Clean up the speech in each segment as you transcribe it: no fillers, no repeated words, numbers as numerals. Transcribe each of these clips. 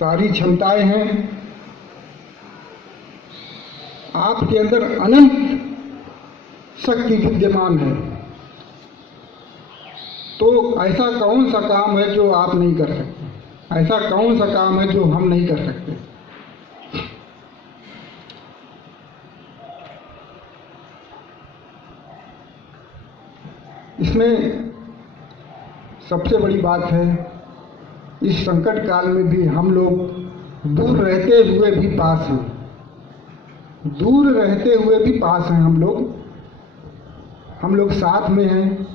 सारी क्षमताएं हैं, आपके अंदर अनंत शक्ति विद्यमान है। तो ऐसा कौन सा काम है जो आप नहीं कर सकते? ऐसा कौन सा काम है जो हम नहीं कर सकते? इसमें सबसे बड़ी बात है, इस संकट काल में भी हम लोग दूर रहते हुए भी पास हैं, दूर रहते हुए भी पास हैं। हम लोग साथ में हैं,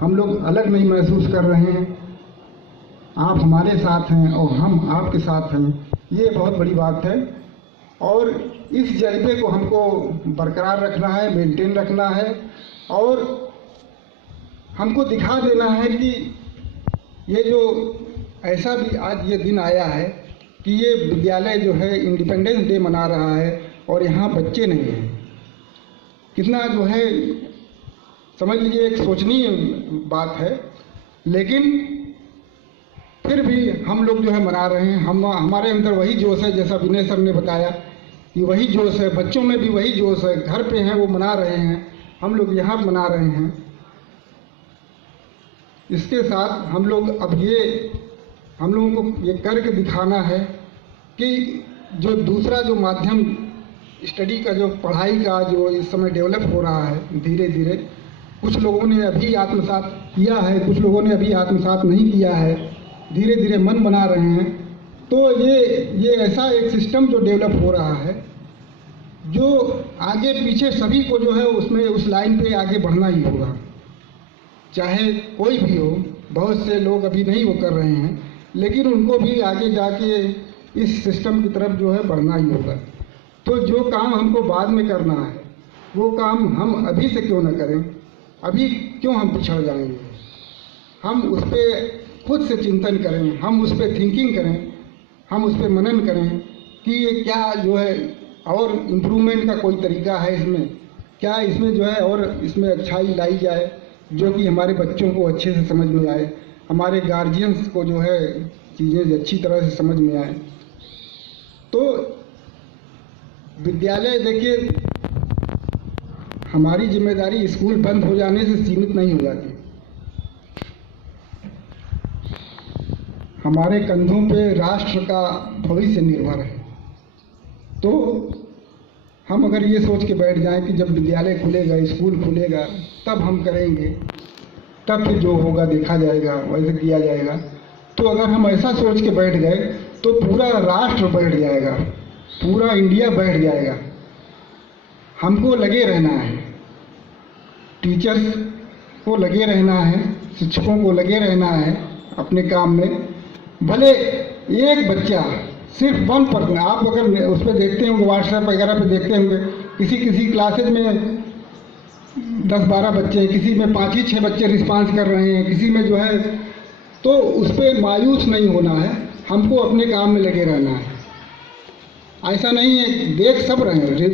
हम लोग अलग नहीं महसूस कर रहे हैं। आप हमारे साथ हैं और हम आपके साथ हैं, ये बहुत बड़ी बात है। और इस जज्बे को हमको बरकरार रखना है, मेंटेन रखना है, और हमको दिखा देना है कि ये जो ऐसा भी आज ये दिन आया है कि ये विद्यालय जो है इंडिपेंडेंस डे मना रहा है और यहाँ बच्चे नहीं हैं। कितना जो है समझ लीजिए एक सोचनीय बात है, लेकिन फिर भी हम लोग जो है मना रहे हैं। हमारे अंदर वही जोश है, जैसा विनय सर ने बताया कि वही जोश है, बच्चों में भी वही जोश है। घर पे हैं वो मना रहे हैं, हम लोग यहाँ मना रहे हैं। इसके साथ हम लोग अब हम लोगों को ये करके दिखाना है कि जो दूसरा जो माध्यम स्टडी का, जो पढ़ाई का जो इस समय डेवलप हो रहा है धीरे धीरे, कुछ लोगों ने अभी आत्मसात किया है, कुछ लोगों ने अभी आत्मसात नहीं किया है, धीरे धीरे मन बना रहे हैं। तो ये ऐसा एक सिस्टम जो डेवलप हो रहा है, जो आगे पीछे सभी को जो है उसमें उस लाइन पे आगे बढ़ना ही होगा, चाहे कोई भी हो। बहुत से लोग अभी नहीं वो कर रहे हैं, लेकिन उनको भी आगे जाके इस सिस्टम की तरफ जो है बढ़ना ही होगा। तो जो काम हमको बाद में करना है, वो काम हम अभी से क्यों ना करें? अभी क्यों हम पिछड़ जाएंगे? हम उस पर खुद से चिंतन करें, हम उस पर थिंकिंग करें, हम उस पर मनन करें कि ये क्या जो है और इम्प्रूवमेंट का कोई तरीका है इसमें, क्या इसमें जो है और इसमें अच्छाई लाई जाए जो कि हमारे बच्चों को अच्छे से समझ में आए, हमारे गार्जियंस को जो है चीज़ें अच्छी तरह से समझ में आए। तो विद्यालय देखिए, हमारी जिम्मेदारी स्कूल बंद हो जाने से सीमित नहीं हो जाती। हमारे कंधों पे राष्ट्र का भविष्य निर्भर है। तो हम अगर ये सोच के बैठ जाएं कि जब विद्यालय खुलेगा, स्कूल खुलेगा, तब हम करेंगे, तब फिर जो होगा देखा जाएगा, वैसे किया जाएगा। तो अगर हम ऐसा सोच के बैठ गए तो पूरा राष्ट्र बैठ जाएगा, पूरा इंडिया बैठ जाएगा। हमको लगे रहना है, टीचर्स को लगे रहना है, शिक्षकों को लगे रहना है अपने काम में। भले एक बच्चा, सिर्फ 1%, आप अगर उस पर देखते होंगे, व्हाट्सएप वगैरह पे देखते होंगे, किसी क्लासेज में 10-12 बच्चे हैं, किसी में 5-6 बच्चे रिस्पांस कर रहे हैं, किसी में जो है, तो उस पर मायूस नहीं होना है, हमको अपने काम में लगे रहना है। ऐसा नहीं है, देख सब रहे हैं,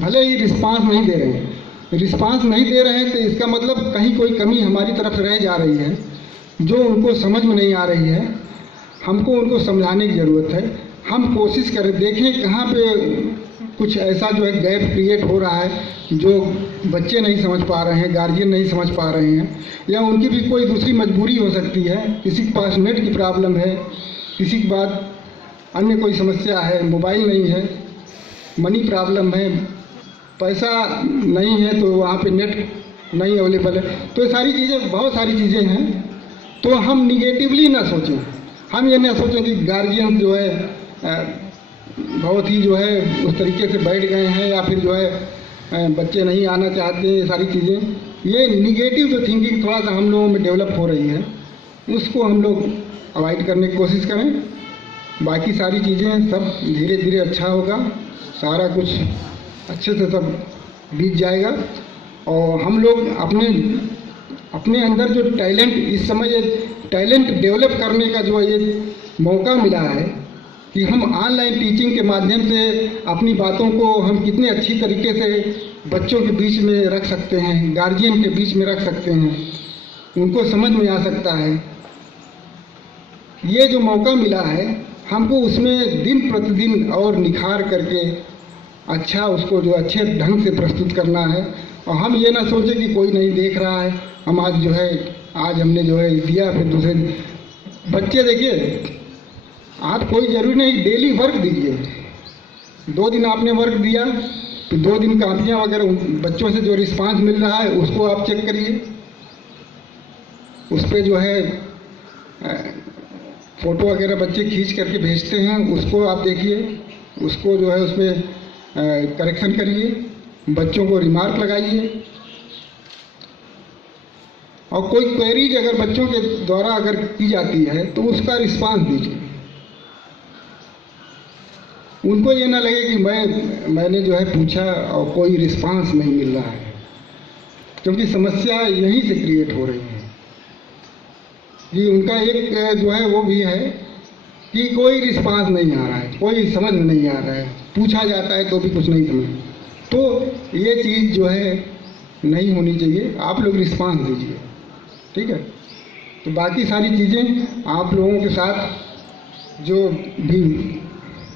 भले ही रिस्पांस नहीं दे रहे हैं, रिस्पांस नहीं दे रहे हैं तो इसका मतलब कहीं कोई कमी हमारी तरफ रह जा रही है जो उनको समझ में नहीं आ रही है। हमको उनको समझाने की ज़रूरत है। हम कोशिश करें, देखें कहाँ पे कुछ ऐसा जो है गैप क्रिएट हो रहा है जो बच्चे नहीं समझ पा रहे हैं, गार्जियन नहीं समझ पा रहे हैं, या उनकी भी कोई दूसरी मजबूरी हो सकती है। किसी के पास नेट की प्रॉब्लम है, किसी के पास अन्य कोई समस्या है, मोबाइल नहीं है, मनी प्रॉब्लम है, पैसा नहीं है तो वहाँ पे नेट नहीं अवेलेबल है। तो ये सारी चीज़ें, बहुत सारी चीज़ें हैं। तो हम निगेटिवली ना सोचें, हम ये ना सोचें कि गार्जियन जो है बहुत ही जो है उस तरीके से बैठ गए हैं, या फिर जो है बच्चे नहीं आना चाहते हैं। ये सारी चीज़ें, ये निगेटिव जो थिंकिंग थोड़ा सा हम लोगों में डेवलप हो रही है, उसको हम लोग अवॉइड करने की कोशिश करें। बाकी सारी चीज़ें सब धीरे धीरे अच्छा होगा, सारा कुछ अच्छे से सब बीत जाएगा। और हम लोग अपने अंदर जो टैलेंट, इस समय ये टैलेंट डेवलप करने का जो ये मौका मिला है कि हम ऑनलाइन टीचिंग के माध्यम से अपनी बातों को हम कितने अच्छी तरीके से बच्चों के बीच में रख सकते हैं, गार्जियन के बीच में रख सकते हैं, उनको समझ में आ सकता है। ये जो मौका मिला है, हमको उसमें दिन प्रतिदिन और निखार करके अच्छा उसको जो अच्छे ढंग से प्रस्तुत करना है। और हम ये ना सोचें कि कोई नहीं देख रहा है, हम आज जो है आज हमने जो है दिया, फिर दूसरे बच्चे देखिए, आप कोई ज़रूरी नहीं डेली वर्क दीजिए। 2 दिन आपने वर्क दिया तो 2 दिन कापियाँ वगैरह बच्चों से जो रिस्पांस मिल रहा है उसको आप चेक करिए। उस पर जो है फ़ोटो वगैरह बच्चे खींच करके भेजते हैं, उसको आप देखिए, उसको जो है उसमें करेक्शन करिए, बच्चों को रिमार्क लगाइए। और कोई क्वेरीज अगर बच्चों के द्वारा अगर की जाती है तो उसका रिस्पांस दीजिए। उनको ये ना लगे कि मैंने जो है पूछा और कोई रिस्पांस नहीं मिल रहा है, क्योंकि समस्या यहीं से क्रिएट हो रही है कि उनका एक जो है वो भी है कि कोई रिस्पांस नहीं आ रहा है, कोई समझ में नहीं आ रहा है, पूछा जाता है तो भी कुछ नहीं समझ। तो ये चीज़ जो है नहीं होनी चाहिए, आप लोग रिस्पांस दीजिए, ठीक है। तो बाकी सारी चीज़ें आप लोगों के साथ जो भी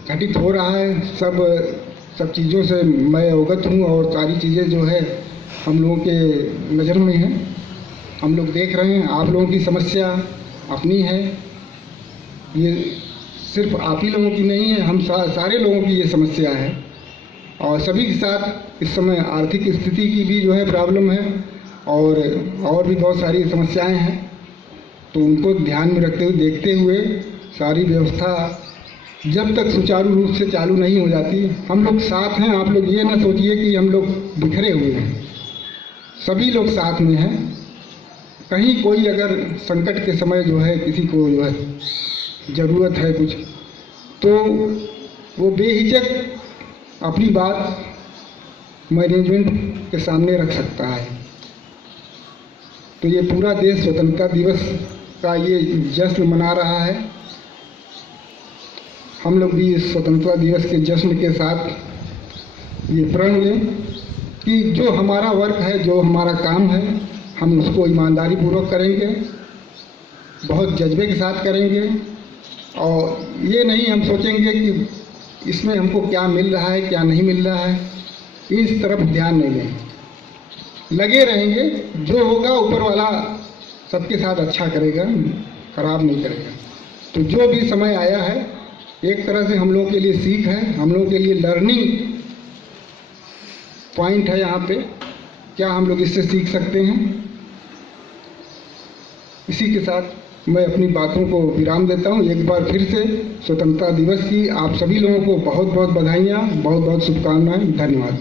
घटित हो रहा है सब चीज़ों से मैं अवगत हूँ, और सारी चीज़ें जो है हम लोगों के नज़र में हैं, हम लोग देख रहे हैं। आप लोगों की समस्या अपनी है, ये सिर्फ आप ही लोगों की नहीं है, हम सारे लोगों की ये समस्या है। और सभी के साथ इस समय आर्थिक स्थिति की भी जो है प्रॉब्लम है, और भी बहुत सारी समस्याएं हैं। तो उनको ध्यान में रखते हुए देखते हुए सारी व्यवस्था जब तक सुचारू रूप से चालू नहीं हो जाती, हम लोग साथ हैं। आप लोग ये ना सोचिए कि हम लोग बिखरे हुए हैं, सभी लोग साथ में हैं। कहीं कोई अगर संकट के समय जो है किसी को जो है ज़रूरत है कुछ, तो वो बेहिचक अपनी बात मैनेजमेंट के सामने रख सकता है। तो ये पूरा देश स्वतंत्रता दिवस का ये जश्न मना रहा है। हम लोग भी इस स्वतंत्रता दिवस के जश्न के साथ ये प्रण लें कि जो हमारा वर्क है, जो हमारा काम है, हम उसको ईमानदारी पूर्वक करेंगे, बहुत जज्बे के साथ करेंगे। और ये नहीं हम सोचेंगे कि इसमें हमको क्या मिल रहा है क्या नहीं मिल रहा है, इस तरफ ध्यान नहीं दें, लगे रहेंगे। जो होगा ऊपर वाला सबके साथ अच्छा करेगा, खराब नहीं करेगा। तो जो भी समय आया है एक तरह से हम लोगों के लिए सीख है, हम लोगों के लिए लर्निंग पॉइंट है। यहाँ पे क्या हम लोग इससे सीख सकते हैं। इसी के साथ मैं अपनी बातों को विराम देता हूँ। एक बार फिर से स्वतंत्रता दिवस की आप सभी लोगों को बहुत बहुत बधाइयाँ, बहुत बहुत शुभकामनाएं। धन्यवाद।